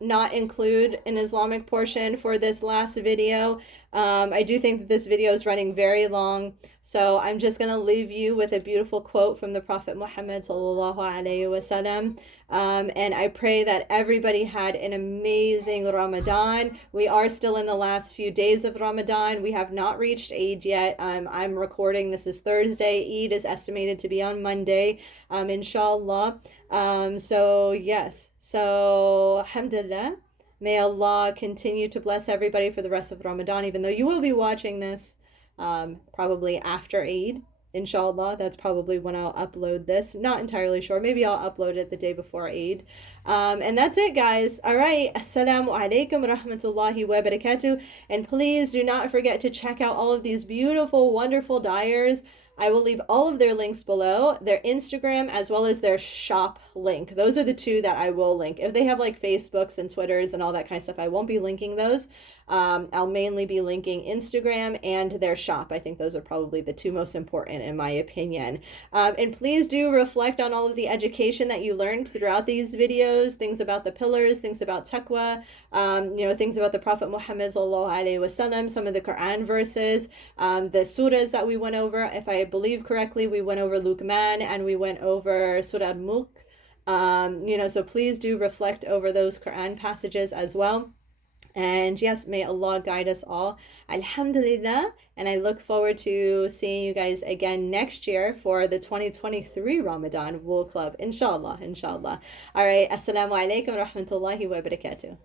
not include an Islamic portion for this last video. I do think that this video is running very long, so I'm just going to leave you with a beautiful quote from the Prophet Muhammad sallallahu alaihi wasallam. And I pray that everybody had an amazing Ramadan. We are still in the last few days of Ramadan. We have not reached Eid yet. I'm recording. This is Thursday. Eid is estimated to be on Monday, inshallah. So yes. So alhamdulillah. May Allah continue to bless everybody for the rest of Ramadan, even though you will be watching this probably after Eid. Inshallah, that's probably when I'll upload this. Not entirely sure. Maybe I'll upload it the day before Eid. And that's it, guys. All right. Assalamu alaikum rahmatullahi wa barakatuh. And please do not forget to check out all of these beautiful, wonderful dyers. I will leave all of their links below, their Instagram as well as their shop link. Those are the two that I will link. If they have like Facebooks and Twitters and all that kind of stuff, I won't be linking those. I'll mainly be linking Instagram and their shop. I think those are probably the two most important in my opinion. And please do reflect on all of the education that you learned throughout these videos, things about the pillars, things about taqwa, things about the Prophet Muhammad sallallahu alaihi wasallam, some of the Quran verses, the surahs that we went over. If I believe correctly, we went over Luqman and we went over Surah Mulk. So please do reflect over those Quran passages as well. And yes, may Allah guide us all. Alhamdulillah. And I look forward to seeing you guys again next year for the 2023 Ramadan Wool Club. Inshallah, inshallah. All right. Assalamu alaikum wa rahmatullahi wa barakatuh.